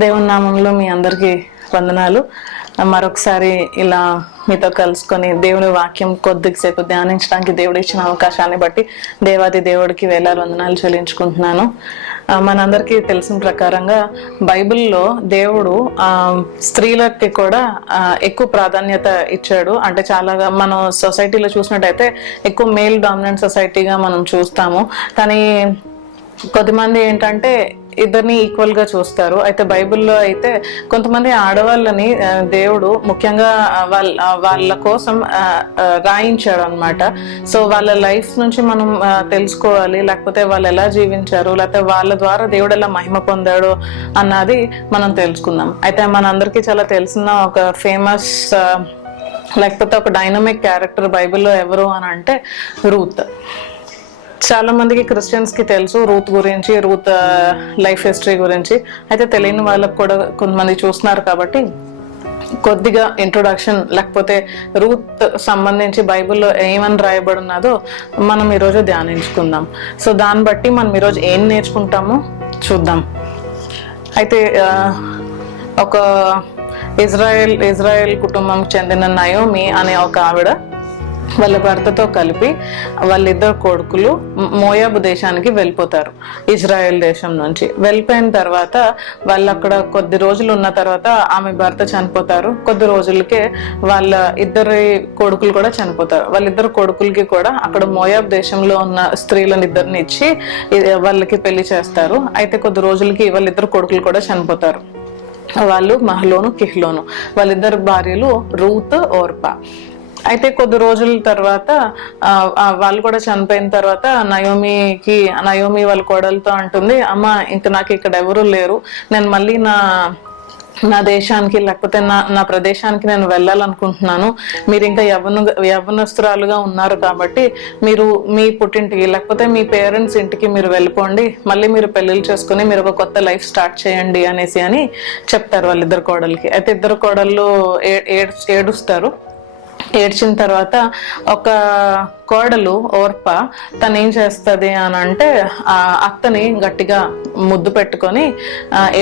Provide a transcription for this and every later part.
దేవుని నామంలో మీ అందరికీ వందనాలు. మరొకసారి ఇలా మీతో కలుసుకొని దేవుని వాక్యం కొద్దిసేపు ధ్యానించడానికి దేవుడు ఇచ్చిన అవకాశాన్ని బట్టి దేవాది దేవుడికి వేలాది వందనాలు చెల్లించుకుంటున్నాను. మనందరికీ తెలిసిన ప్రకారంగా బైబిల్లో దేవుడు స్త్రీలకి కూడా ఎక్కువ ప్రాధాన్యత ఇచ్చాడు. అంటే చాలాగా మనం సొసైటీలో చూసినట్టయితే ఎక్కువ మేల్ డామినెంట్ సొసైటీగా మనం చూస్తాము. కానీ కొద్దిమంది ఏంటంటే ఇద్దరిని ఈక్వల్ గా చూస్తారు. అయితే బైబిల్లో అయితే కొంతమంది ఆడవాళ్ళని దేవుడు ముఖ్యంగా వాళ్ళ కోసం రాయించాడు అనమాట. సో వాళ్ళ లైఫ్ నుంచి మనం తెలుసుకోవాలి, లేకపోతే వాళ్ళు ఎలా జీవించారు, లేకపోతే వాళ్ళ ద్వారా దేవుడు ఎలా మహిమ పొందాడు అన్నది మనం తెలుసుకుందాం. అయితే మనందరికీ చాలా తెలిసిన ఒక ఫేమస్ లేకపోతే ఒక డైనమిక్ క్యారెక్టర్ బైబిల్లో ఎవరు అని అంటే రూత్. చాలా మందికి క్రిస్టియన్స్ కి తెలుసు రూత్ గురించి, రూత్ లైఫ్ హిస్టరీ గురించి. అయితే తెలియని వాళ్ళకు కూడా కొంతమంది చూస్తున్నారు కాబట్టి కొద్దిగా ఇంట్రొడక్షన్ లేకపోతే రూత్ సంబంధించి బైబిల్లో ఏమని రాయబడి ఉన్నదో మనం ఈరోజు ధ్యానించుకుందాం. సో దాన్ని బట్టి మనం ఈరోజు ఏం నేర్చుకుంటామో చూద్దాం. అయితే ఒక ఇజ్రాయెల్ కుటుంబంకి చెందిన నయోమి అనే ఒక ఆవిడ వాళ్ళ భర్తతో కలిపి వాళ్ళిద్దరు కొడుకులు మోయాబు దేశానికి వెళ్ళిపోతారు. ఇజ్రాయెల్ దేశం నుంచి వెళ్ళిపోయిన తర్వాత వాళ్ళు అక్కడ కొద్ది రోజులు ఉన్న తర్వాత ఆమె భర్త చనిపోతారు. కొద్ది రోజులకే వాళ్ళ ఇద్దరి కొడుకులు కూడా చనిపోతారు. వాళ్ళిద్దరు కొడుకులకి కూడా అక్కడ మోయాబు దేశంలో ఉన్న స్త్రీలను ఇద్దరిని ఇచ్చి వాళ్ళకి పెళ్లి చేస్తారు. అయితే కొద్ది రోజులకి వాళ్ళిద్దరు కొడుకులు కూడా చనిపోతారు. వాళ్ళు మహలోను కిహ్లోను. వాళ్ళిద్దరు భార్యలు రూత్, ఓర్పా. అయితే కొద్ది రోజుల తర్వాత వాళ్ళు కూడా చనిపోయిన తర్వాత నయోమి వాళ్ళ కోడలతో అంటుంది, అమ్మ ఇంక నాకు ఇక్కడ ఎవరు లేరు, నేను మళ్ళీ నా దేశానికి లేకపోతే నా ప్రదేశానికి నేను వెళ్ళాలనుకుంటున్నాను. మీరు ఇంకా యవ్వనస్తురాలుగా ఉన్నారు కాబట్టి మీరు మీ పుట్టింటికి లేకపోతే మీ పేరెంట్స్ ఇంటికి మీరు వెళ్ళిపోండి, మళ్ళీ మీరు పెళ్లిళ్ళు చేసుకుని మీరు ఒక కొత్త లైఫ్ స్టార్ట్ చేయండి అని చెప్తారు వాళ్ళిద్దరు కోడలకి. అయితే ఇద్దరు కోడళ్ళు ఏడుస్తారు. ఏడ్చిన తర్వాత ఒక కోడలు ఓర్ప తను ఏం చేస్తుంది అని అంటే అత్తని గట్టిగా ముద్దు పెట్టుకొని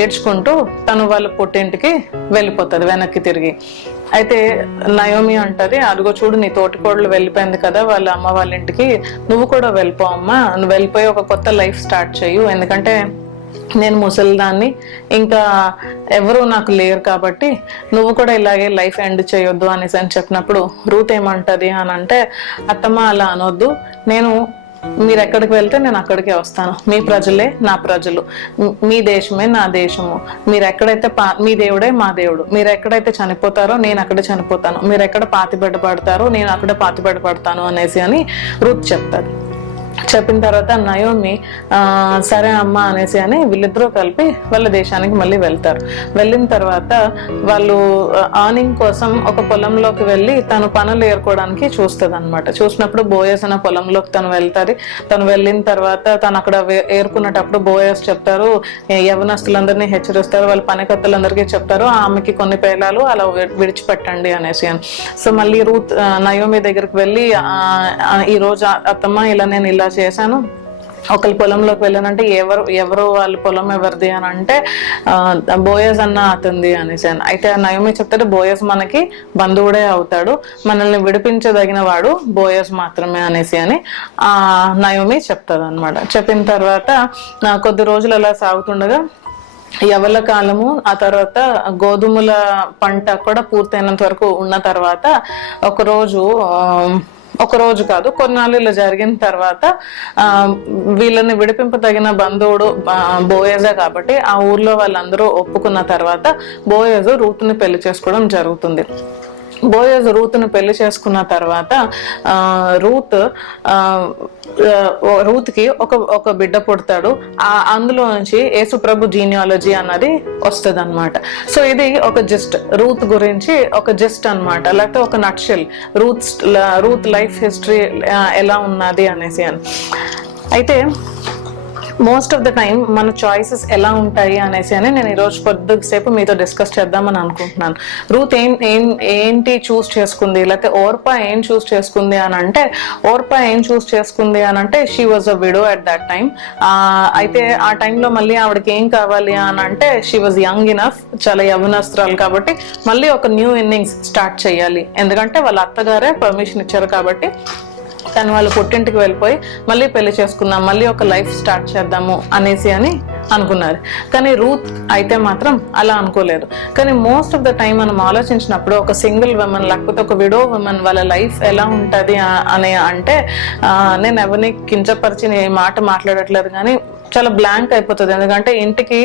ఏడ్చుకుంటూ తను వాళ్ళ పుట్టింటికి వెళ్ళిపోతుంది వెనక్కి తిరిగి. అయితే నయోమి అంటది, అదిగో చూడు నీ తోటి కోడలు వెళ్ళిపోయింది కదా వాళ్ళ అమ్మ వాళ్ళ ఇంటికి, నువ్వు కూడా వెళ్ళిపో అమ్మా, నువ్వు వెళ్ళిపోయి ఒక కొత్త లైఫ్ స్టార్ట్ చేయు, ఎందుకంటే నేను ముసలిదాన్ని, ఇంకా ఎవరు నాకు లేరు కాబట్టి నువ్వు కూడా ఇలాగే లైఫ్ ఎండ్ చేయొద్దు అనేసి అని చెప్పినప్పుడు రూత్ ఏమంటది అని అంటే, అత్తమ్మ అలా అనొద్దు, మీరు ఎక్కడికి వెళ్తే నేను అక్కడికే వస్తాను, మీ ప్రజలే నా ప్రజలు, మీ దేశమే నా దేశము, మీరు ఎక్కడైతే మీ దేవుడే మా దేవుడు, మీరు ఎక్కడైతే చనిపోతారో నేను అక్కడే చనిపోతాను, మీరు ఎక్కడ పాతిపెట్టబడతారో నేను అక్కడే పాతిపెట్టబడతాను అని రూత్ చెప్తారు. చెప్పిన తర్వాత నయోమి సరే అమ్మ అని వీళ్ళిద్దరూ కలిపి వాళ్ళ దేశానికి మళ్ళీ వెళ్తారు. వెళ్ళిన తర్వాత వాళ్ళు ఆర్నింగ్ కోసం ఒక పొలంలోకి వెళ్ళి తను పనులు ఏరుకోవడానికి చూస్తుంది అనమాట. చూసినప్పుడు బోయస్ అనే పొలంలోకి తను వెళ్తారు. తను వెళ్ళిన తర్వాత తను అక్కడ ఏరుకునేటప్పుడు బోయస్ చెప్తారు, యవనస్తులందరినీ హెచ్చరిస్తారు, వాళ్ళ పనికత్తలందరికీ చెప్తారు ఆమెకి కొన్ని పేలాలు అలా విడిచిపెట్టండి అనేసి. సో మళ్ళీ రూత్ నయోమి దగ్గరికి వెళ్ళి, ఈ రోజు అత్తమ్మ నేను ఇలా చేశాను, ఒకరి పొలంలోకి వెళ్ళానంటే ఎవరు వాళ్ళ పొలం ఎవరిది అని అంటే బోయస్ అన్న అతనిది అనేసి. అయితే నయోమి చెప్తాడు, బోయస్ మనకి బంధువుడే అవుతాడు, మనల్ని విడిపించదగిన వాడు బోయస్ మాత్రమే అనేసి నయోమి చెప్తాడు అనమాట. చెప్పిన తర్వాత కొద్ది రోజులు అలా సాగుతుండగా యవల కాలము, ఆ తర్వాత గోధుమల పంట కూడా పూర్తయినంత వరకు ఉన్న తర్వాత ఒక రోజు కాదు కొన్నాళ్ళు ఇలా జరిగిన తర్వాత వీళ్ళని విడిపింపదగిన బంధువుడు బోయజే కాబట్టి ఆ ఊర్లో వాళ్ళందరూ ఒప్పుకున్న తర్వాత బోయజు రూత్ని పెళ్లి చేసుకోవడం జరుగుతుంది. బోయజ్ రూత్ను పెళ్లి చేసుకున్న తర్వాత రూత్కి ఒక బిడ్డ పుడతాడు. అందులో నుంచి యేసుప్రభు జీనియాలజీ అన్నది వస్తుంది అనమాట. సో ఇది ఒక జస్ట్ రూత్ గురించి ఒక జస్ట్ అనమాట, లేకపోతే ఒక నట్షెల్ రూత్ లైఫ్ హిస్టరీ ఎలా ఉన్నది అనేసి. అయితే మోస్ట్ ఆఫ్ ద టైం మన చాయిసెస్ ఎలా ఉంటాయి అనేసి అని నేను ఈరోజు కొద్దిసేపు మీతో డిస్కస్ చేద్దామని అనుకుంటున్నాను. రూత్ ఏంటి చూస్ చేసుకుంది, లేకపోతే ఓర్పా ఏం చూస్ చేసుకుంది అని అంటే, she was a widow at that time. అయితే ఆ టైంలో మళ్ళీ ఆవిడకి ఏం కావాలి అని అంటే, షీ వాజ్ యంగ్ ఇనఫ్, చాలా యవ్వనస్త్రాలు కాబట్టి మళ్ళీ ఒక న్యూ ఇన్నింగ్స్ స్టార్ట్ చేయాలి. ఎందుకంటే వాళ్ళ అత్తగారే పర్మిషన్ ఇచ్చారు కాబట్టి తను వాళ్ళు పుట్టింటికి వెళ్ళిపోయి మళ్ళీ పెళ్లి చేసుకుందాం, మళ్ళీ ఒక లైఫ్ స్టార్ట్ చేద్దాము అనేసి అని అనుకున్నారు. కానీ రూత్ అయితే మాత్రం అలా అనుకోలేదు. కానీ మోస్ట్ ఆఫ్ ద టైం మనం ఆలోచించినప్పుడు ఒక సింగిల్ ఉమెన్ లేకపోతే ఒక విడో ఉమెన్ వాళ్ళ లైఫ్ ఎలా ఉంటుంది అని అంటే, నేను ఎవరిని కించపరిచి ఈ మాట మాట్లాడట్లేదు, కానీ చాలా బ్లాంక్ అయిపోతుంది. ఎందుకంటే ఇంటికి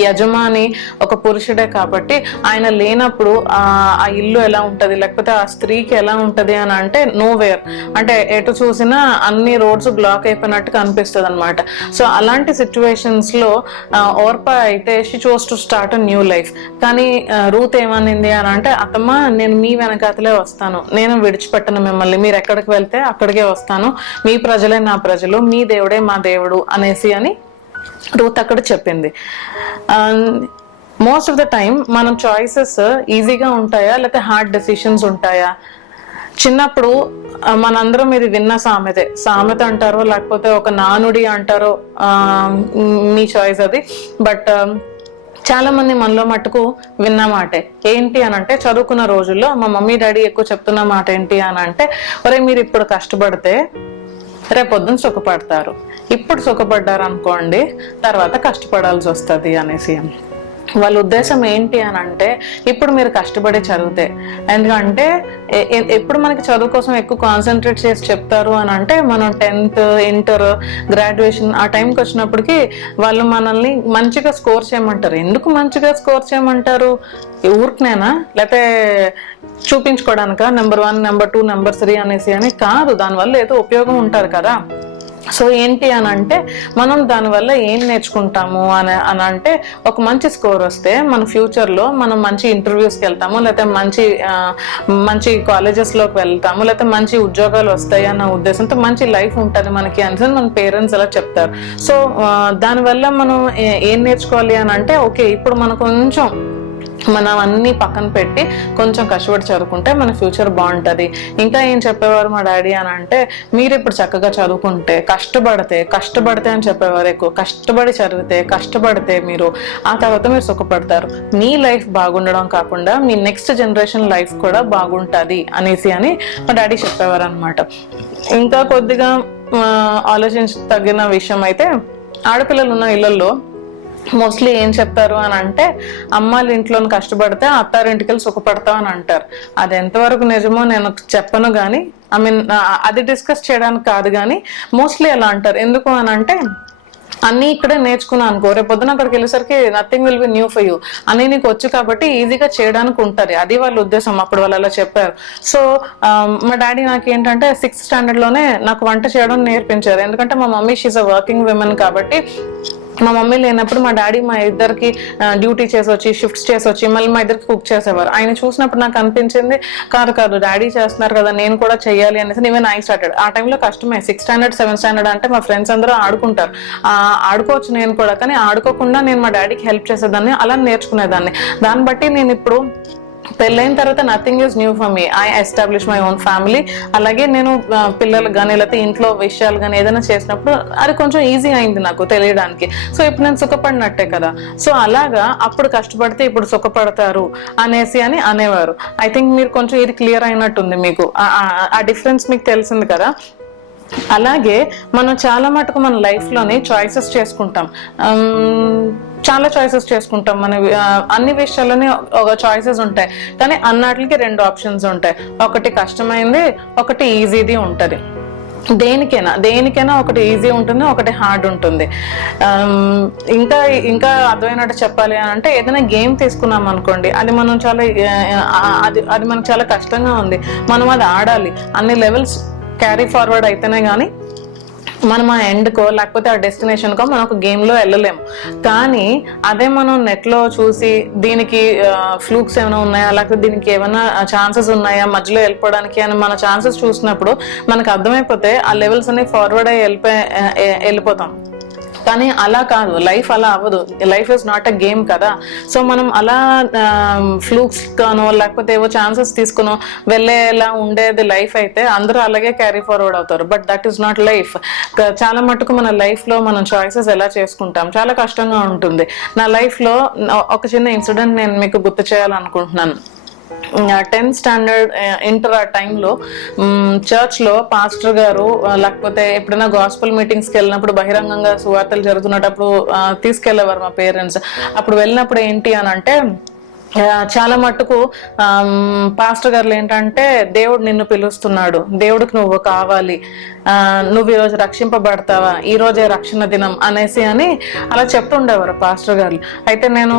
యజమాని ఒక పురుషుడే కాబట్టి ఆయన లేనప్పుడు ఆ ఇల్లు ఎలా ఉంటది, లేకపోతే ఆ స్త్రీకి ఎలా ఉంటది అని అంటే నోవేర్, అంటే ఎటు చూసినా అన్ని రోడ్స్ బ్లాక్ అయిపోయినట్టు కనిపిస్తుంది అనమాట. సో అలాంటి సిచ్యువేషన్స్ లో ఓర్పా అయితే she chose to start a new life. కానీ రూత్ ఏమనింది అని అంటే, అత్తమ్మ నేను మీ వెనకాతలే వస్తాను, నేను విడిచిపెట్టను మిమ్మల్ని, మీరు ఎక్కడికి వెళ్తే అక్కడికే వస్తాను, మీ ప్రజలే నా ప్రజలు, మీ దేవుడే మా దేవుడు అనేసి అని రూత్ అక్కడ చెప్పింది. మోస్ట్ ఆఫ్ ద టైం మనం చాయిసెస్ ఈజీగా ఉంటాయా లేకపోతే హార్డ్ డెసిషన్స్ ఉంటాయా? చిన్నప్పుడు మనందరం ఇది విన్న సామెత అంటారో లేకపోతే ఒక నానుడి అంటారో, మీ చాయిస్ అది. బట్ చాలా మంది మనలో మట్టుకు విన్న మాటే ఏంటి అని అంటే, చదువుకున్న రోజుల్లో మా మమ్మీ డాడీ ఎక్కువ చెప్తున్న మాట ఏంటి అని అంటే, ఒరే మీరు ఇప్పుడు కష్టపడితే రేపొద్దున సుఖపడతారు, ఇప్పుడు సుఖపడ్డారు అనుకోండి తర్వాత కష్టపడాల్సి వస్తుంది అనేసి. వాళ్ళ ఉద్దేశం ఏంటి అని అంటే, ఇప్పుడు మీరు కష్టపడి చదివితే, ఎందుకంటే ఎప్పుడు మనకి చదువు కోసం ఎక్కువ కాన్సన్ట్రేట్ చేసి చెప్తారు అని అంటే, మనం 10th ఇంటర్ గ్రాడ్యుయేషన్ ఆ టైంకి వచ్చినప్పటికి వాళ్ళు మనల్ని మంచిగా స్కోర్ చేయమంటారు. ఎందుకు మంచిగా స్కోర్ చేయమంటారు? ఊరికనేనా లేకపోతే చూపించుకోవడానిక నెంబర్ 1 నెంబర్ 2 నెంబర్ 3 అనేసి అని కాదు, దానివల్ల ఏదో ఉపయోగం ఉంటారు కదా. సో ఏంటి అని అంటే, మనం దానివల్ల ఏం నేర్చుకుంటాము అని అంటే, ఒక మంచి స్కోర్ వస్తే మన ఫ్యూచర్లో మనం మంచి ఇంటర్వ్యూస్కి వెళ్తాము, లేకపోతే మంచి కాలేజెస్లోకి వెళ్తాము, లేకపోతే మంచి ఉద్యోగాలు వస్తాయి అన్న ఉద్దేశంతో మంచి లైఫ్ ఉంటుంది మనకి అని మన పేరెంట్స్ అలా చెప్తారు. సో దానివల్ల మనం ఏం నేర్చుకోవాలి అని అంటే, ఓకే ఇప్పుడు మనం కొంచెం మనం అన్ని పక్కన పెట్టి కొంచెం కష్టపడి చదువుకుంటే మన ఫ్యూచర్ బాగుంటుంది. ఇంకా ఏం చెప్పేవారు మా డాడీ అని అంటే, మీరు ఇప్పుడు చక్కగా చదువుకుంటే కష్టపడితే అని చెప్పేవారు ఎక్కువ. కష్టపడి చదివితే కష్టపడితే మీరు ఆ తర్వాత మీరు సుఖపడతారు, మీ లైఫ్ బాగుండడం కాకుండా మీ నెక్స్ట్ జనరేషన్ లైఫ్ కూడా బాగుంటుంది అనేసి అని మా డాడీ చెప్పేవారు అనమాట. ఇంకా కొద్దిగా ఆలోచించదగిన విషయం అయితే, ఆడపిల్లలు ఉన్న ఇళ్లలో మోస్ట్లీ ఏం చెప్తారు అని అంటే, అమ్మాయిల ఇంట్లో కష్టపడితే అత్తారింటికి వెళ్ళి సుఖపడతావు అని అంటారు. అది ఎంతవరకు నిజమో నేను చెప్పను కానీ, అది డిస్కస్ చేయడానికి కాదు కానీ మోస్ట్లీ అలా అంటారు. ఎందుకు అని అంటే, అన్ని ఇక్కడే నేర్చుకున్నాను అనుకో, రేపు పొద్దున అక్కడికి వెళ్ళేసరికి nothing will be new for you అని నీకు వచ్చు కాబట్టి ఈజీగా చేయడానికి ఉంటుంది. అది వాళ్ళ ఉద్దేశం. అప్పుడు వాళ్ళు అలా చెప్పారు. సో మా డాడీ నాకు ఏంటంటే 6th స్టాండర్డ్లోనే నాకు వంట చేయడం నేర్పించారు. ఎందుకంటే మా mummy she's a working women కాబట్టి, మా మమ్మీ లేనప్పుడు మా డాడీ మా ఇద్దరికి డ్యూటీ చేసి వచ్చి షిఫ్ట్స్ చేసి వచ్చి మళ్ళీ మా ఇద్దరికి కుక్ చేసేవారు. ఆయన చూసినప్పుడు నాకు అనిపించింది, కాదు డాడీ చేస్తున్నారు కదా నేను కూడా చెయ్యాలి అనేసి ఈవెన్ ఐ స్టార్టెడ్. ఆ టైంలో కష్టమే, 6th స్టాండర్డ్ 7th స్టాండర్డ్ అంటే మా ఫ్రెండ్స్ అందరూ ఆడుకుంటారు, ఆడుకోవచ్చు నేను కూడా, కానీ ఆడుకోకుండా నేను మా డాడీకి హెల్ప్ చేసేదాన్ని, అలా నేర్చుకునేదాన్ని. దాన్ని బట్టి నేను ఇప్పుడు పెళ్ళైన తర్వాత nothing is new for me, I establish my own family. అలాగే నేను పిల్లలకు కానీ లేకపోతే ఇంట్లో విషయాలు కానీ ఏదైనా చేసినప్పుడు అది కొంచెం ఈజీ అయింది నాకు తెలియడానికి. సో ఇప్పుడు నేను సుఖపడినట్టే కదా. సో అలాగా అప్పుడు కష్టపడితే ఇప్పుడు సుఖపడతారు అనేసి అని అనేవారు. ఐ థింక్ మీరు కొంచెం ఇది క్లియర్ అయినట్టుంది, మీకు ఆ డిఫరెన్స్ మీకు తెలిసింది కదా. అలాగే మనం చాలా మటుకు మన లైఫ్లోని చాయిసెస్ చేసుకుంటాం, చాలా చాయిసెస్ చేసుకుంటాం. మన అన్ని విషయాల్లోనే ఒక చాయిసెస్ ఉంటాయి, కానీ అన్నిటికి 2 ఆప్షన్స్ ఉంటాయి. ఒకటి కష్టమైంది, ఒకటి ఈజీది ఉంటుంది. దేనికైనా ఒకటి ఈజీ ఉంటుంది, ఒకటి హార్డ్ ఉంటుంది. ఇంకా అర్థమైనట్టు చెప్పాలి అని అంటే, ఏదైనా గేమ్ తీసుకున్నాం అనుకోండి, అది మనం అది మనకు చాలా కష్టంగా ఉంది, మనం అది ఆడాలి, అన్ని లెవెల్స్ క్యారీ ఫార్వర్డ్ అయితేనే కానీ మనం ఆ ఎండ్కో లేకపోతే ఆ డెస్టినేషన్కో మనం ఒక గేమ్లో వెళ్ళలేము. కానీ అదే మనం నెట్లో చూసి దీనికి ఫ్లూక్స్ ఏమైనా ఉన్నాయా, లేకపోతే దీనికి ఏమైనా ఛాన్సెస్ ఉన్నాయా మధ్యలో వెళ్ళిపోవడానికి అని మన ఛాన్సెస్ చూసినప్పుడు మనకు అర్థమైపోతే ఆ లెవెల్స్ అన్ని ఫార్వర్డ్ అయ్యి వెళ్ళిపోతాం. కానీ అలా కాదు, లైఫ్ అలా అవ్వదు. Life is not a game కదా. సో మనం అలా ఫ్లూక్స్ గానో లేకపోతే ఏవో ఛాన్సెస్ తీసుకునో వెళ్ళేలా ఉండేది లైఫ్ అయితే అందరూ అలాగే క్యారీ ఫార్వర్డ్ అవుతారు. But that is not life. చాలా మటుకు మన లైఫ్ లో మనం చాయిసెస్ ఎలా చేసుకుంటాం, చాలా కష్టంగా ఉంటుంది. నా లైఫ్ లో ఒక చిన్న ఇన్సిడెంట్ నేను మీకు గుర్తు చేయాలనుకుంటున్నాను. 10th స్టాండర్డ్ ఇంటర్ ఆ టైంలో చర్చ్లో పాస్టర్ గారు లేకపోతే ఎప్పుడైనా గాస్పల్ మీటింగ్స్కి వెళ్ళినప్పుడు బహిరంగంగా సువార్తలు జరుగుతున్నప్పుడు తీసుకెళ్లేవారు మా పేరెంట్స్. అప్పుడు వెళ్ళినప్పుడు ఏంటి అని అంటే చాలా మట్టుకు పాస్టర్ గారు ఏంటంటే దేవుడు నిన్ను పిలుస్తున్నాడు, దేవుడికి నువ్వు కావాలి, నువ్వు ఈరోజు రక్షింపబడతావా, ఈ రోజే రక్షణ దినం అనేసి అని అలా చెప్తుండేవారు పాస్టర్ గారు. అయితే నేను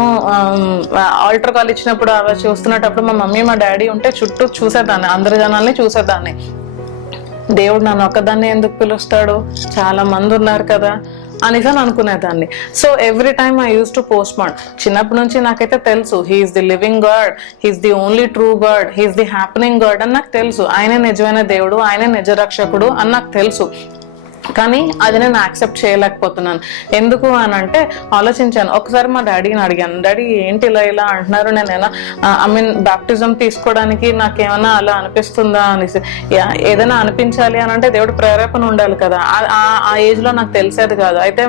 ఆల్టర్ కాల్ ఇచ్చినప్పుడు అలా చూస్తున్నప్పుడు మా మమ్మీ మా డాడీ ఉంటే చుట్టూ చూసేదాన్ని, అందరి జనాల్ని చూసేదాన్ని. దేవుడు నన్ను ఒక్కదాన్ని ఎందుకు పిలుస్తాడు, చాలా మంది ఉన్నారు కదా అనేసి అనుకునేదాన్ని. So every time I use to post morn. చిన్నప్పటి నుంచి నాకైతే తెలుసు he's the living god, he's the only true god, he's the happening god అని నాకు తెలుసు. ఆయనే నిజమైన దేవుడు, ఆయనే నిజ రక్షకుడు అని నాకు తెలుసు. కానీ అది నేను యాక్సెప్ట్ చేయలేకపోతున్నాను. ఎందుకు అని అంటే ఆలోచించాను. ఒకసారి మా డాడీని అడిగాను, డాడీ ఏంటి ఇలా అంటున్నారు, నేను బాప్టిజం తీసుకోవడానికి నాకేమైనా అలా అనిపిస్తుందా అనేసి. ఏదైనా అనిపించాలి అని అంటే దేవుడు ప్రేరేపణ ఉండాలి కదా. ఆ ఏజ్ లో నాకు తెలిసేది కాదు. అయితే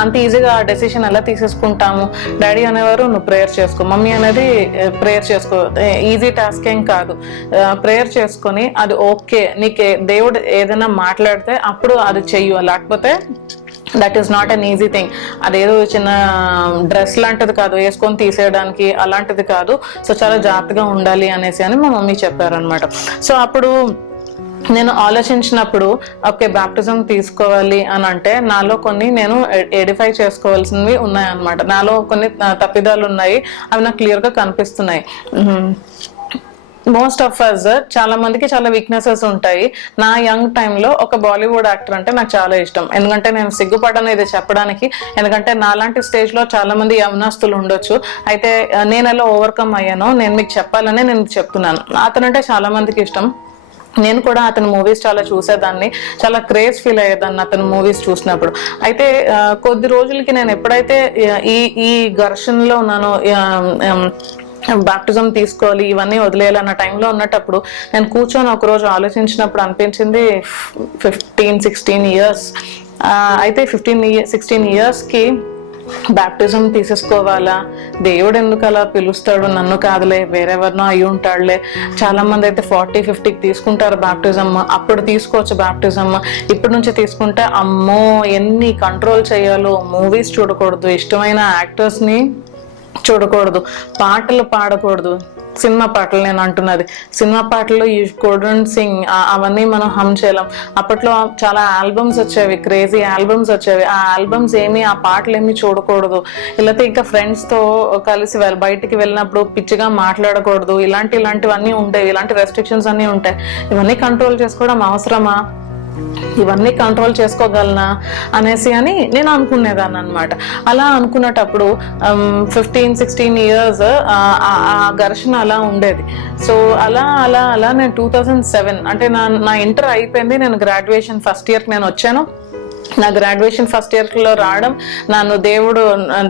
అంత ఈజీగా ఆ డెసిషన్ ఎలా తీసేసుకుంటాము. డాడీ అనేవారు నువ్వు ప్రేయర్ చేసుకో, మమ్మీ అనేది ప్రేయర్ చేసుకో, ఈజీ టాస్క్ ఏం కాదు, ప్రేయర్ చేసుకొని అది ఓకే నీకు దేవుడు ఏదైనా మాట్లాడితే అప్పుడు అది చెయ్యు, లేకపోతే that is not an easy thing. అదేదో చిన్న డ్రెస్ లాంటిది కాదు, వేసుకొని తీసేయడానికి అలాంటిది కాదు. సో చాలా జాగ్రత్తగా ఉండాలి అనేసి అని మా మమ్మీ చెప్పారనమాట. సో అప్పుడు నేను ఆలోచించినప్పుడు ఓకే బాప్టిజం తీసుకోవాలి అని అంటే నాలో కొన్ని నేను ఎడిఫై చేసుకోవాల్సినవి ఉన్నాయన్నమాట. నాలో కొన్ని తప్పిదాలు ఉన్నాయి, అవి నాకు క్లియర్గా కనిపిస్తున్నాయి. మోస్ట్ ఆఫ్ అస్ చాలా మందికి చాలా వీక్నెసెస్ ఉంటాయి. నా యంగ్ టైంలో ఒక బాలీవుడ్ యాక్టర్ అంటే నాకు చాలా ఇష్టం. ఎందుకంటే నేను సిగ్గుపడను ఇది చెప్పడానికి, ఎందుకంటే నాలాంటి స్టేజ్ లో చాలా మంది యవనస్తులు ఉండొచ్చు. అయితే నేను ఎలా ఓవర్కమ్ అయ్యానో నేను మీకు చెప్పాలనే నేను చెప్తున్నాను. అతనంటే చాలా మందికి ఇష్టం. నేను కూడా అతని మూవీస్ చాలా చూసేదాన్ని, చాలా క్రేజ్ ఫీల్ అయ్యేదాన్ని అతని మూవీస్ చూసినప్పుడు. అయితే కొద్ది రోజులకి నేను ఎప్పుడైతే ఈ ఘర్షణలో ఉన్నానో, బాప్టిజం తీసుకోవాలి ఇవన్నీ వదిలేయాలన్న టైంలో ఉన్నప్పుడు నేను కూర్చొని ఒకరోజు ఆలోచించినప్పుడు అనిపించింది 15-16 ఇయర్స్. అయితే 15-16 ఇయర్స్కి బాప్టిజం తీసేసుకోవాలా, దేవుడు ఎందుకు అలా పిలుస్తాడు, నన్ను కాదులే వేరెవరినో అయి ఉంటాడులే. చాలా మంది అయితే 40-50కి తీసుకుంటారు బాప్టిజం, అప్పుడు తీసుకోవచ్చు బాప్టిజం, ఇప్పటి నుంచి తీసుకుంటే అమ్మో ఎన్ని కంట్రోల్ చేయాలో. మూవీస్ చూడకూడదు, ఇష్టమైన యాక్టర్స్ని చూడకూడదు, పాటలు పాడకూడదు, సినిమా పాటలు నేను అంటున్నది, సినిమా పాటలు యూ కుడెంట్ సింగ్, అవన్నీ మనం హమ్ చేయలేం. అప్పట్లో చాలా ఆల్బమ్స్ వచ్చేవి, క్రేజీ ఆల్బమ్స్ వచ్చేవి. ఆ ఆల్బమ్స్ ఏమి, ఆ పాటలు ఏమి చూడకూడదు. లేకపోతే ఇంకా ఫ్రెండ్స్తో కలిసి బయటికి వెళ్ళినప్పుడు పిచ్చిగా మాట్లాడకూడదు, ఇలాంటివన్నీ ఉంటాయి, ఇలాంటి రెస్ట్రిక్షన్స్ అన్నీ ఉంటాయి. ఇవన్నీ కంట్రోల్ చేసుకోవడం అవసరమా, ఇవన్నీ కంట్రోల్ చేసుకోగలనా అనేసి అని నేను అనుకునేదాన్ని అనమాట. అలా అనుకునేటప్పుడు 15-16 ఇయర్స్ ఆ ఘర్షణ అలా ఉండేది. సో అలా నేను 2007 అంటే నా ఇంటర్ అయిపోయింది, నేను గ్రాడ్యుయేషన్ ఫస్ట్ ఇయర్కి నేను వచ్చాను. నా గ్రాడ్యుయేషన్ ఫస్ట్ ఇయర్లో రావడం,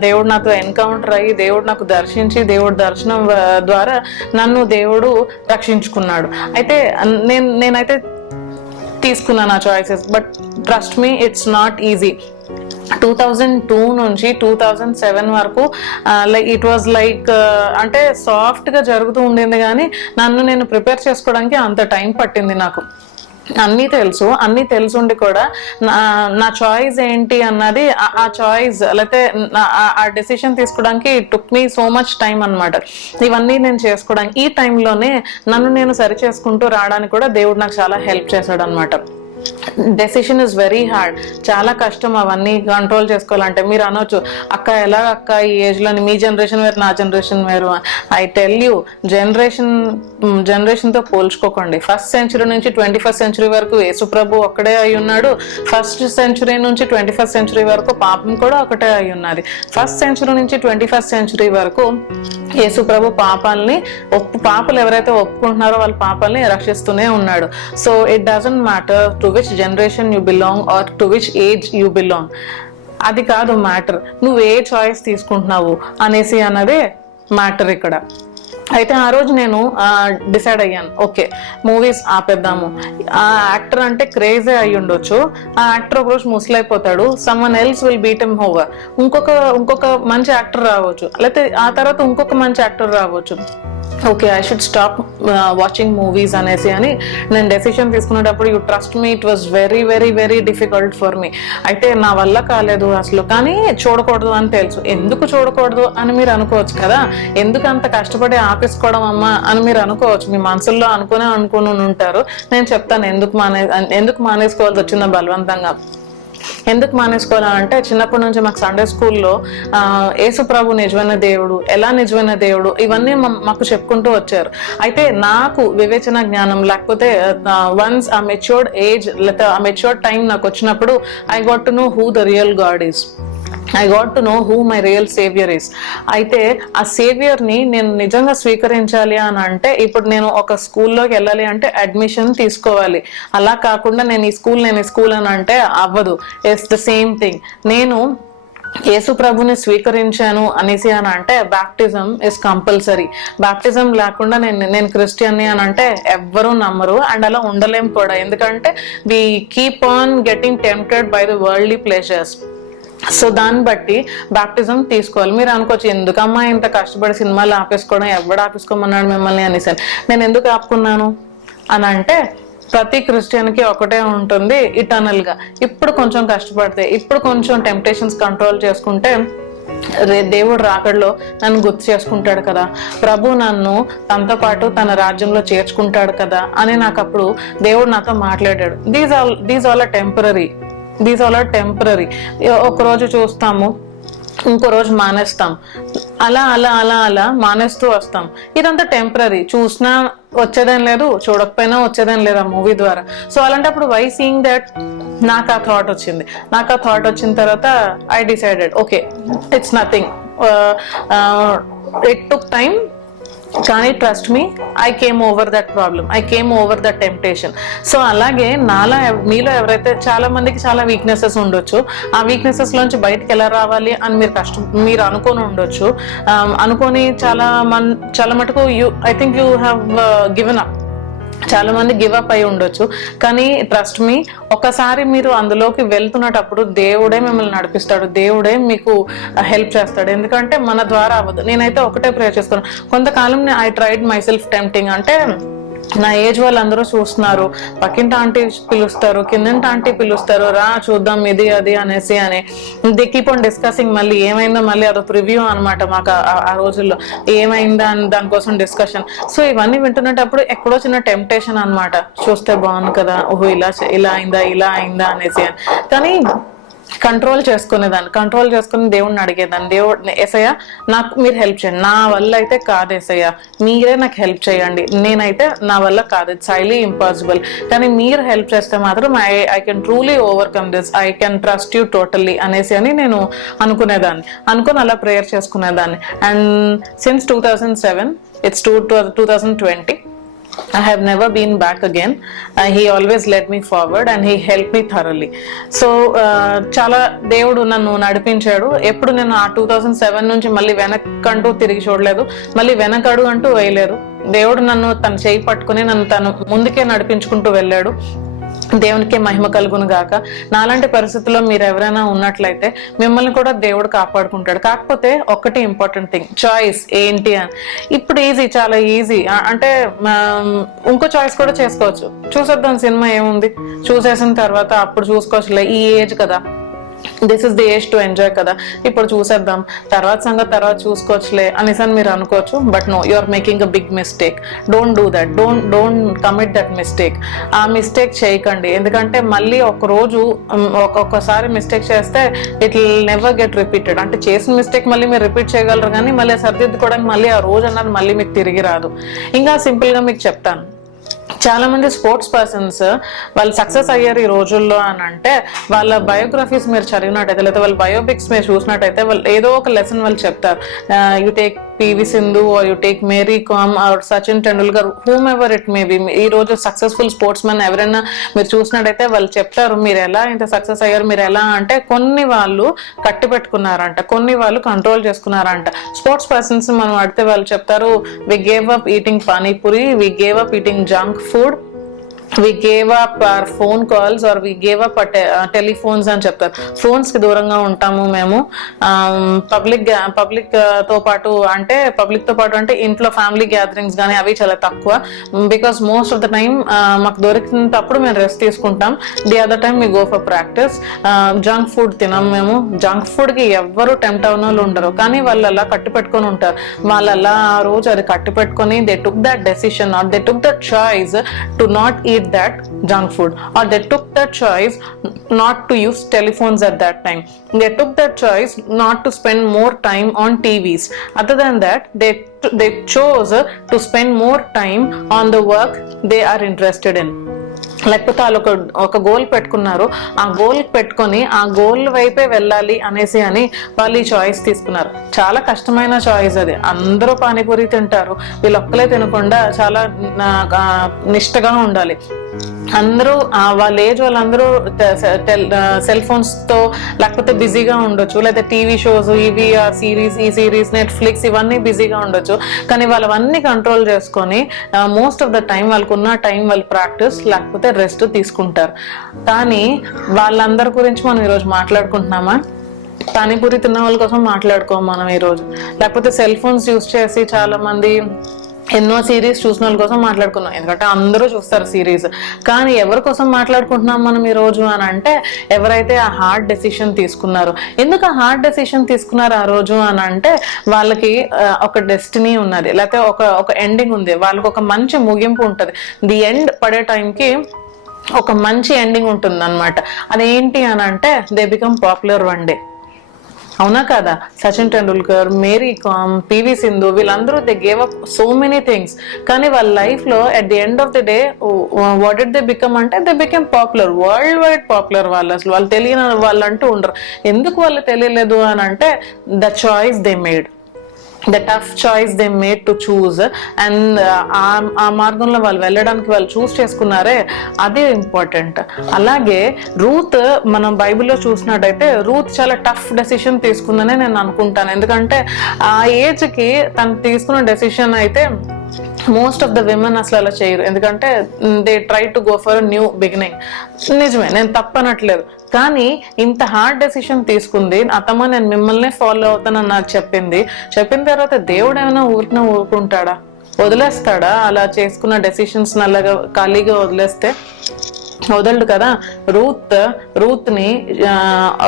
దేవుడు నాతో ఎన్కౌంటర్ అయ్యి దేవుడు నాకు దర్శించి, దేవుడు దర్శనం ద్వారా నన్ను దేవుడు రక్షించుకున్నాడు. అయితే నేనైతే తీసుకున్నాను ఆ choices. But trust me it's not easy. 2002 నుంచి 2007 వరకు ఇట్ వాజ్ లైక్ అంటే సాఫ్ట్గా జరుగుతూ ఉండేది, కానీ నేను ప్రిపేర్ చేసుకోవడానికి అంత టైం పట్టింది నాకు. అన్నీ తెలుసుండి కూడా నా చాయిస్ ఏంటి అన్నది, ఆ చాయిస్ లేకపోతే ఆ డెసిషన్ తీసుకోవడానికి it took me so much time అనమాట. ఇవన్నీ నేను చేసుకోవడానికి ఈ టైంలోనే నన్ను నేను సరి చేసుకుంటూ రావడానికి కూడా దేవుడు నాకు చాలా హెల్ప్ చేశాడు అనమాట. డెసిషన్ ఇస్ వెరీ హార్డ్, చాలా కష్టం అవన్నీ కంట్రోల్ చేసుకోవాలంటే. మీరు అనొచ్చు అక్క ఎలా అక్క ఈ ఏజ్లో, మీ జనరేషన్ వేరు నా జనరేషన్ వేరు. ఐ టెల్ యూ, జనరేషన్తో పోల్చుకోకండి. 1st సెంచరీ నుంచి 21st సెంచరీ వరకు యేసుప్రభు ఒక్కడే అయి ఉన్నాడు. 1st సెంచరీ నుంచి 21st సెంచరీ వరకు పాపం కూడా ఒకటే అయి ఉన్నది. 1st సెంచరీ నుంచి 21st సెంచరీ వరకు యేసు ప్రభు పాపాలు ఎవరైతే ఒప్పుకుంటున్నారో వాళ్ళ పాపాలని రక్షిస్తూనే ఉన్నాడు. So it doesn't matter to which generation you belong or to which age you belong. అది కాదు మ్యాటర్, నువ్వు ఏ చాయిస్ తీసుకుంటున్నావు అనేసి అన్నదే మ్యాటర్ ఇక్కడ. అయితే ఆ రోజు నేను డిసైడ్ అయ్యాను, ఓకే మూవీస్ ఆపేద్దాము. ఆ యాక్టర్ అంటే క్రేజీ అయి ఉండొచ్చు, ఆ యాక్టర్ ఒక రోజు ముసలైపోతాడు, someone else will beat him over, ఇంకొక మంచి యాక్టర్ రావచ్చు, లేకపోతే ఆ తర్వాత ఇంకొక మంచి యాక్టర్ రావచ్చు. Okay I should stop watching movies అనేసి అని నేను డెసిషన్ తీసుకునేటప్పుడు you trust me it was very very very difficult for me. అయితే నా వల్ల కాలేదు అసలు, కానీ చూడకూడదు అని తెలుసు. ఎందుకు చూడకూడదు అని మీరు అనుకోవచ్చు కదా, ఎందుకు అంత కష్టపడి ఆపేసుకోవడం అమ్మా అని మీరు అనుకోవచ్చు, మీ మనసుల్లో అనుకుని ఉంటారు. నేను చెప్తాను ఎందుకు మానేసుకోవాల్సి వచ్చిందో బలవంతంగా. ఎందుకు మానేసుకోవాలంటే చిన్నప్పటి నుంచి మాకు సండే స్కూల్లో యేసు ప్రభు నిజమైన దేవుడు, ఎలా నిజమైన దేవుడు, ఇవన్నీ మాకు చెప్పుకుంటూ వచ్చారు. అయితే నాకు వివేచన జ్ఞానం లేకపోతే వన్స్ ఆ మెచ్యూర్డ్ ఏజ్ లేకపోతే ఆ మెచ్యూర్డ్ టైం నాకు వచ్చినప్పుడు I got to know who the real God is, I got to know who my real saviour is. అయితే ఆ సేవియర్ని నేను నిజంగా స్వీకరించాలి అని అంటే ఇప్పుడు నేను ఒక స్కూల్లోకి వెళ్ళాలి అంటే అడ్మిషన్ తీసుకోవాలి. అలా కాకుండా నేను ఈ స్కూల్ అని అంటే అవ్వదు. It's the same thing. నేను యేసు ప్రభుని స్వీకరించాను అనేసి అని అంటే బ్యాప్టిజం ఇస్ కంపల్సరీ. బ్యాప్టిజం లేకుండా నేను క్రిస్టియన్ని అని అంటే ఎవ్వరూ నమ్మరు, అండ్ అలా ఉండలేం కూడా. ఎందుకంటే we keep on getting tempted by the worldly pleasures. So దాన్ని బట్టి బ్యాప్టిజం తీసుకోవాలి. మీరు అనుకోవచ్చు ఎందుకమ్మా ఇంత కష్టపడి సినిమాలు ఆపేసుకోవడం, ఎవడు ఆపేసుకోమన్నాడు మిమ్మల్ని అనేసి. నేను ఎందుకు ఆపుకున్నాను అని అంటే ప్రతి క్రిస్టియన్కి ఒకటే ఉంటుంది ఇటర్నల్ గా. ఇప్పుడు కొంచెం కష్టపడితే, ఇప్పుడు కొంచెం టెంప్టేషన్స్ కంట్రోల్ చేసుకుంటే దేవుడు రాకడలో నన్ను గుర్తు చేసుకుంటాడు కదా, ప్రభు నన్ను తనతో పాటు తన రాజ్యంలో చేర్చుకుంటాడు కదా అని నాకు అప్పుడు దేవుడు నాతో మాట్లాడాడు. These all are temporary. ఒక రోజు చూస్తాము, ఇంకో రోజు మానేస్తాం, అలా అలా అలా అలా మానేస్తూ వస్తాం. ఇదంతా టెంపరరీ. చూసినా వచ్చేదేం లేదు, చూడకపోయినా వచ్చేదేం లేదు ఆ మూవీ ద్వారా. సో అలాంటప్పుడు వై సీయింగ్ దట్ నాకు ఆ థాట్ వచ్చిన తర్వాత I decided okay it's nothing, it took time, కానీ trust me I came over that problem, I came over that temptation. So అలాగే మీలో ఎవరైతే చాలా మందికి చాలా వీక్నెసెస్ ఉండొచ్చు, ఆ వీక్నెసెస్ లోంచి బయటకు ఎలా రావాలి అని మీరు అనుకొని ఉండొచ్చు. అనుకొని చాలా మటుకు I think you have given up. చాలా మంది గివ్ అప్ అయి ఉండొచ్చు, కానీ ట్రస్ట్ మీ ఒకసారి మీరు అందులోకి వెళ్తున్నప్పుడు దేవుడే మిమ్మల్ని నడిపిస్తాడు, దేవుడే మీకు హెల్ప్ చేస్తాడు. ఎందుకంటే మన ద్వారా అవ్వదు. నేనైతే ఒకటే ప్రేయర్ చేసుకున్నాను. కొంతకాలం I tried my self tempting. అంటే నా ఏజ్ వాళ్ళందరూ చూస్తున్నారు, పక్కింటి ఆంటీ పిలుస్తారు, కిందంటి ఆంటీ పిలుస్తారు, రా చూద్దాం ఇది అది అనేసి అని దే కీప్ ఆన్ డిస్కసింగ్. మళ్ళీ ఏమైందో మళ్ళీ అదొక రివ్యూ అనమాట మాకు ఆ రోజుల్లో, ఏమైందా అని దానికోసం డిస్కషన్. సో ఇవన్నీ వింటున్నప్పుడు ఎక్కడో చిన్న టెంప్టేషన్ అనమాట, చూస్తే బాగుంది కదా, ఓహో ఇలా అయిందా అనేసి అని. కానీ కంట్రోల్ చేసుకుని దేవుడిని అడిగేదాన్ని, దేవుడు ఏసయ్య నాకు మీరు హెల్ప్ చేయండి, నా వల్ల అయితే కాదు ఏసయ్య, మీరే నాకు హెల్ప్ చేయండి, నేనైతే నా వల్ల కాదు, ఇట్స్ హైలీ ఇంపాసిబుల్, కానీ మీరు హెల్ప్ చేస్తే మాత్రం I can truly overcome this, I can trust you totally అనేసి అని నేను అనుకుని అలా ప్రేయర్ చేసుకునేదాన్ని. And since 2007 it's 2020 I have never been back again. He always led me forward and he helped me thoroughly. So చాలా దేవుడు నన్ను నడిపించాడు. ఎప్పుడు నేను ఆ 2007 నుంచి మళ్ళీ వెనక్కంటూ తిరిగి చూడలేదు, మళ్ళీ వెనకడు అంటూ వేయలేదు. దేవుడు నన్ను తన చేయి పట్టుకుని నన్ను తను ముందుకే నడిపించుకుంటూ వెళ్ళాడు. దేవునికే మహిమ కలుగును గాక. నాలాంటి పరిస్థితుల్లో మీరు ఎవరైనా ఉన్నట్లయితే మిమ్మల్ని కూడా దేవుడు కాపాడుకుంటాడు. కాకపోతే ఒకటి ఇంపార్టెంట్ థింగ్, చాయిస్ ఏంటి అని. ఇప్పుడు చాలా ఈజీ, అంటే ఇంకో చాయిస్ కూడా చేసుకోవచ్చు. చూసేద్దాం సినిమా ఏముంది, చూసేసిన తర్వాత అప్పుడు చూసుకోవచ్చులే, ఈ ఏజ్ కదా, this is the age to enjoy కదా, ఇప్పుడు చూసేద్దాం, తర్వాత చూసుకోవచ్చులే అనేసి మీరు అనుకోవచ్చు. But no, you are making a big mistake. Don't do that, don't commit that mistake. ఆ మిస్టేక్ చేయకండి. ఎందుకంటే మళ్ళీ ఒక్కొక్కసారి మిస్టేక్ చేస్తే it will never get repeated. అంటే చేసిన మిస్టేక్ మళ్ళీ మీరు రిపీట్ చేయగలరు, కానీ మళ్ళీ సరిదిద్దుకోవడానికి మళ్ళీ ఆ రోజు అన్నది మళ్ళీ మీకు తిరిగి రాదు. ఇంకా సింపుల్ గా మీకు చెప్తాను, చాలా మంది స్పోర్ట్స్ పర్సన్స్ వాళ్ళు సక్సెస్ అయ్యారు ఈ రోజుల్లో అని అంటే వాళ్ళ బయోగ్రఫీస్ మీరు చదివినట్టయితే, లేదా వాళ్ళ బయోపిక్స్ మీరు చూసినట్టయితే వాళ్ళు ఏదో ఒక లెసన్ వాళ్ళు చెప్తారు. You take PV Sindhu or you take Mary Kom or Sachin Tendulkar, whomever it may be, ఈ రోజు సక్సెస్ఫుల్ స్పోర్ట్స్ మెన్ ఎవరైనా మీరు చూసినట్టయితే వాళ్ళు చెప్తారు మీరు ఎలా ఇంత సక్సెస్ అయ్యారు, మీరు ఎలా అంటే కొన్ని వాళ్ళు కట్టి పెట్టుకున్నారంట, కొన్ని వాళ్ళు కంట్రోల్ చేసుకున్నారంట. స్పోర్ట్స్ పర్సన్స్ మనం అడిగితే వాళ్ళు చెప్తారు we gave up eating panipuri, we gave up eating junk food, we gave up our phone calls or we gave up our telephones అని చెప్తారు. ఫోన్స్ కి దూరంగా ఉంటాము మేము, పబ్లిక్ తో పాటు అంటే ఇంట్లో ఫ్యామిలీ గ్యాదరింగ్స్ కానీ అవి చాలా తక్కువ, because most of the time మాకు దొరికినప్పుడు మేము రెస్ట్ తీసుకుంటాం, the other time me go for practice. Junk food తినం మేము, జంక్ ఫుడ్ కి ఎవ్వరు టెంప్ట్ అవన వాళ్ళు ఉండరు, కానీ వాళ్ళు అలా కట్టి పెట్టుకొని ఉంటారు. వాళ్ళు అలా ఆ రోజు అది కట్టి పెట్టుకొని they took that decision or they took that choice to not eat that junk food, or they took that choice not to use telephones at that time, they took that choice not to spend more time on TVs. Other than that, they chose to spend more time on the work they are interested in. లేకపోతే వాళ్ళు ఒక goal పెట్టుకున్నారు, ఆ goal పెట్టుకొని ఆ goal వైపే వెళ్ళాలి అనేసి అని వాళ్ళు ఈ చాయిస్ తీసుకున్నారు. చాలా కష్టమైన చాయిస్ అది. అందరూ పానీపూరి తింటారు, వీళ్ళు ఒక్కలే తినకుండా చాలా నిష్టగా ఉండాలి. అందరూ వాళ్ళ ఏజ్ వాళ్ళందరూ సెల్ ఫోన్స్ తో లేకపోతే బిజీగా ఉండొచ్చు, లేదా టీవీ షోస్ ఇవి ఈ సిరీస్ నెట్ఫ్లిక్స్ ఇవన్నీ బిజీగా ఉండొచ్చు, కానీ వాళ్ళు అవన్నీ కంట్రోల్ చేసుకొని మోస్ట్ ఆఫ్ ద టైం వాళ్ళకున్న టైం వాళ్ళు ప్రాక్టీస్ లేకపోతే రెస్ట్ తీసుకుంటారు. కానీ వాళ్ళందరి గురించి మనం ఈరోజు మాట్లాడుకుంటున్నామా? పానీపూరి తిన్న వాళ్ళ కోసం మాట్లాడుకోం మనం ఈరోజు, లేకపోతే సెల్ ఫోన్స్ యూజ్ చేసి చాలా మంది ఎన్నో సిరీస్ చూసిన వాళ్ళ కోసం మాట్లాడుకున్నాం, ఎందుకంటే అందరూ చూస్తారు సిరీస్. కానీ ఎవరి కోసం మాట్లాడుకుంటున్నాం మనం ఈ రోజు అని అంటే, ఎవరైతే ఆ హార్డ్ డెసిషన్ తీసుకున్నారు. ఎందుకు ఆ హార్డ్ డెసిషన్ తీసుకున్నారు ఆ రోజు అని అంటే, వాళ్ళకి ఒక డెస్టినీ ఉన్నది, లేకపోతే ఒక ఎండింగ్ ఉంది, వాళ్ళకి ఒక మంచి ముగింపు ఉంటుంది. ది ఎండ్ పడే టైంకి ఒక మంచి ఎండింగ్ ఉంటుంది అనమాట. అదేంటి అని అంటే they become popular one day. అవునా కదా? సచిన్ టెండూల్కర్, మేరీ కామ్, పివి సింధు, వీళ్ళందరూ they gave up so many things, కానీ వాళ్ళ లైఫ్ లో at the end of the day what did they become అంటే they become popular, world wide popular. వాళ్ళు అసలు వాళ్ళు తెలియని వాళ్ళు అంటూ ఉండరు. ఎందుకు వాళ్ళు తెలియలేదు అని అంటే the choice they made, the tough choice they made to choose, and ఆ మార్గంలో వాళ్ళు వెళ్ళడానికి వాళ్ళు చూస్ చేసుకున్నారే, అదే ఇంపార్టెంట్. అలాగే రూత్ మనం బైబిల్లో చూసినట్టయితే రూత్ చాలా టఫ్ డెసిషన్ తీసుకుందనే నేను అనుకుంటాను. ఎందుకంటే ఆ ఏజ్కి తను తీసుకున్న డెసిషన్ అయితే మోస్ట్ ఆఫ్ ద విమెన్ అసలు అలా చేయరు, ఎందుకంటే they try to go for new beginning. నిజమే, నేను తప్పనట్లేదు, కానీ ఇంత హార్డ్ డెసిషన్ తీసుకుంది. అతమ్మ నేను మిమ్మల్ని ఫాలో అవుతానని నాకు చెప్పిన తర్వాత దేవుడు ఏమైనా ఊరుకుంటాడా? వదిలేస్తాడా? అలా చేసుకున్న డెసిషన్స్ అలాగా ఖాళీగా వదిలేస్తే వదలడు కదా. రూత్ ని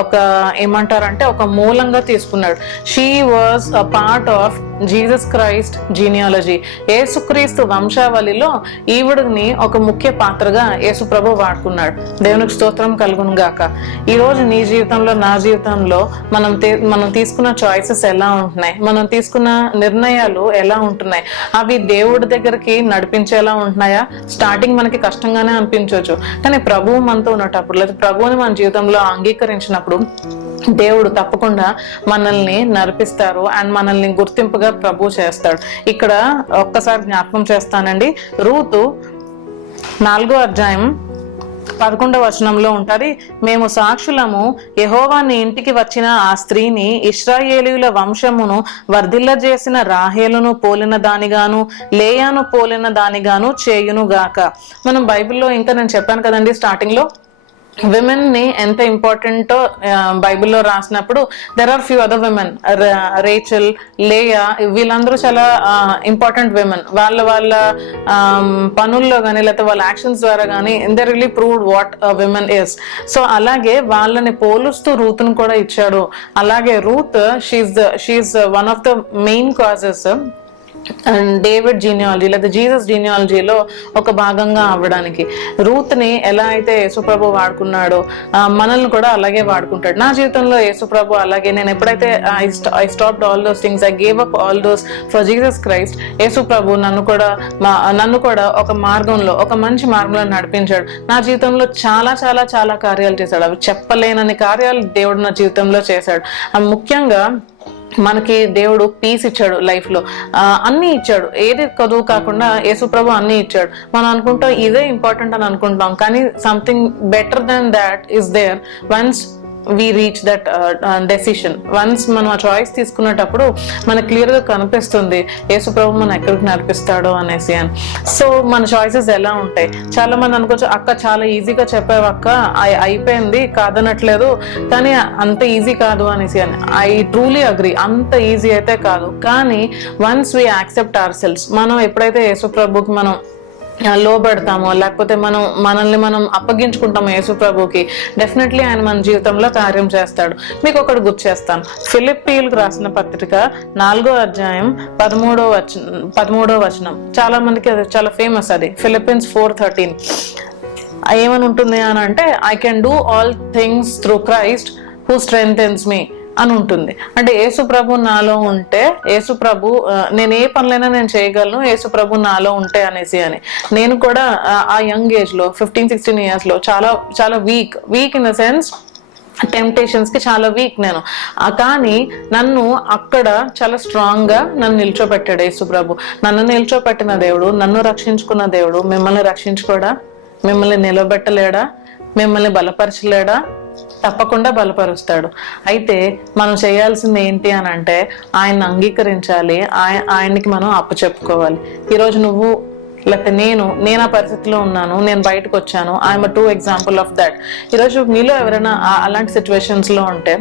ఒక ఏమంటారంటే ఒక మూలంగా తీసుకున్నాడు. She was a part of Jesus Christ genealogy. యేసుక్రీస్తు వంశావళిలో ఈవిడిని ఒక ముఖ్య పాత్రగా యేసు ప్రభు వాడుకున్నాడు. దేవునికి స్తోత్రం కలుగును గాక. ఈ రోజు నీ జీవితంలో నా జీవితంలో మనం తీసుకున్న చాయిసెస్ ఎలా ఉంటున్నాయి, మనం తీసుకున్న నిర్ణయాలు ఎలా ఉంటున్నాయి, అవి దేవుడి దగ్గరికి నడిపించేలా ఉంటున్నాయా? స్టార్టింగ్ మనకి కష్టంగానే అనిపించవచ్చు, కానీ ప్రభువు మనతో ఉన్నప్పుడు లేదా ప్రభువుని మన జీవితంలో అంగీకరించినప్పుడు దేవుడు తప్పకుండా మనల్ని నడిపిస్తారు అండ్ మనల్ని గుర్తింపుగా ప్రభు చేస్తాడు. ఇక్కడ ఒక్కసారి జ్ఞాపకం చేస్తానండి. రూతు 4వ అధ్యాయం 11వ వచనంలో ఉంటది, మేము సాక్షులము, యెహోవా నీ ఇంటికి వచ్చిన ఆ స్త్రీని ఇశ్రాయేలీయుల వంశమును వర్ధిల్లజేసిన రాహేలును పోలిన దానిగాను లేయాను పోలిన దానిగాను చేయును గాక. మనం బైబిల్లో ఇంకా నేను చెప్పాను కదండి స్టార్టింగ్ లో విమెన్ ని ఎంత ఇంపార్టెంటో బైబిల్లో రాసినప్పుడు there are few other women, Rachel, Leah, వీళ్ళందరూ చాలా ఇంపార్టెంట్ విమెన్. వాళ్ళ పనుల్లో కానీ లేకపోతే వాళ్ళ యాక్షన్స్ ద్వారా కానీ they really proved what women is. So అలాగే వాళ్ళని పోలుస్తూ రూత్ను కూడా ఇచ్చాడు. అలాగే Ruth she's one of the main causes David genealogy లేదా జీసస్ జీనియాలజీలో ఒక భాగంగా అవ్వడానికి. రూత్ ని ఎలా అయితే యేసుప్రభు వాడుకున్నాడో మనల్ని కూడా అలాగే వాడుకుంటాడు. నా జీవితంలో యేసుప్రభు అలాగే నేను ఎప్పుడైతే I stopped all those things, I gave up all those for Jesus Christ, యేసుప్రభు నన్ను కూడా ఒక మార్గంలో, ఒక మంచి మార్గంలో నడిపించాడు. నా జీవితంలో చాలా చాలా చాలా కార్యాలు చేశాడు. అవి చెప్పలేనని కార్యాలు దేవుడు నా జీవితంలో చేశాడు. ముఖ్యంగా మనకి దేవుడు పీస్ ఇచ్చాడు లైఫ్లో, అన్నీ ఇచ్చాడు. ఏది కదువు కాకుండా యేసుప్రభు అన్నీ ఇచ్చాడు. మనం అనుకుంటాం ఇదే ఇంపార్టెంట్ అని అనుకుంటాం, కానీ something better than that is there once we reach that decision. Once మనం ఆ చాయిస్ తీసుకునేటప్పుడు మనకు క్లియర్గా కనిపిస్తుంది యేసుప్రభు మనం ఎక్కడికి నడిపిస్తాడో అనేసి అని. సో మన చాయిసెస్ ఎలా ఉంటాయి? చాలా మంది అనుకోవచ్చు, అక్క చాలా ఈజీగా చెప్పావు అక్క, అయిపోయింది కాదనట్లేదు, కానీ అంత ఈజీ కాదు అనేసి అని. ఐ ట్రూలీ అగ్రీ, అంత ఈజీ అయితే కాదు. కానీ once we accept our cells, మనం ఎప్పుడైతే యేసుప్రభుకి మనం లోబడతామో, లేకపోతే మనల్ని మనం అప్పగించుకుంటామో యేసుప్రభుకి, డెఫినెట్లీ ఆయన మన జీవితంలో కార్యం చేస్తాడు. మీకు ఒకటి గుర్తు చేస్తాను. ఫిలిప్పీలకు రాసిన పత్రిక 4వ అధ్యాయం 13వ వచనం. చాలా మందికి అది చాలా ఫేమస్. అది ఫిలిప్పీన్స్ 4:13. ఏమని ఉంటుంది అని అంటే, I can do all things through Christ who strengthens me అని ఉంటుంది. అంటే యేసుప్రభు నాలో ఉంటే, యేసుప్రభు నేను ఏ పనులైనా నేను చేయగలను యేసుప్రభు నాలో ఉంటే అనేసి అని. నేను కూడా ఆ యంగ్ ఏజ్ లో 15-16 years లో చాలా చాలా week in the sense temptations కి చాలా వీక్ నేను. కానీ నన్ను అక్కడ చాలా స్ట్రాంగ్ గా నన్ను నిల్చోబెట్టాడు యేసుప్రభు. నన్ను నిల్చోబెట్టిన దేవుడు, నన్ను రక్షించుకున్న దేవుడు మిమ్మల్ని రక్షించుకోడా? మిమ్మల్ని నిలబెట్టలేడా? మిమ్మల్ని బలపరచలేడా? తప్పకుండా బలపరుస్తాడు. అయితే మనం చేయాల్సింది ఏంటి అని అంటే, ఆయన్ని అంగీకరించాలి, ఆయనకి మనం అప్పచెప్పుకోవాలి. ఈరోజు నువ్వు లేకపోతే నేను ఆ పరిస్థితిలో ఉన్నాను, నేను బయటకు వచ్చాను. I'm two example of that. ఈరోజు మీలో ఎవరైనా అలాంటి సిచ్యువేషన్స్ లో ఉంటే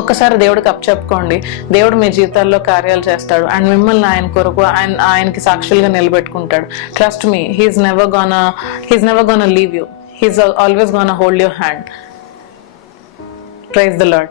ఒక్కసారి దేవుడికి అప్పచెప్పుకోండి. దేవుడు మీ జీవితాల్లో కార్యాలు చేస్తాడు అండ్ మిమ్మల్ని ఆయన కొరకు ఆయనకి సాక్షులుగా నిలబెట్టుకుంటాడు. Trust me, he's never gonna leave you. He's always gonna hold your hand. Praise the Lord.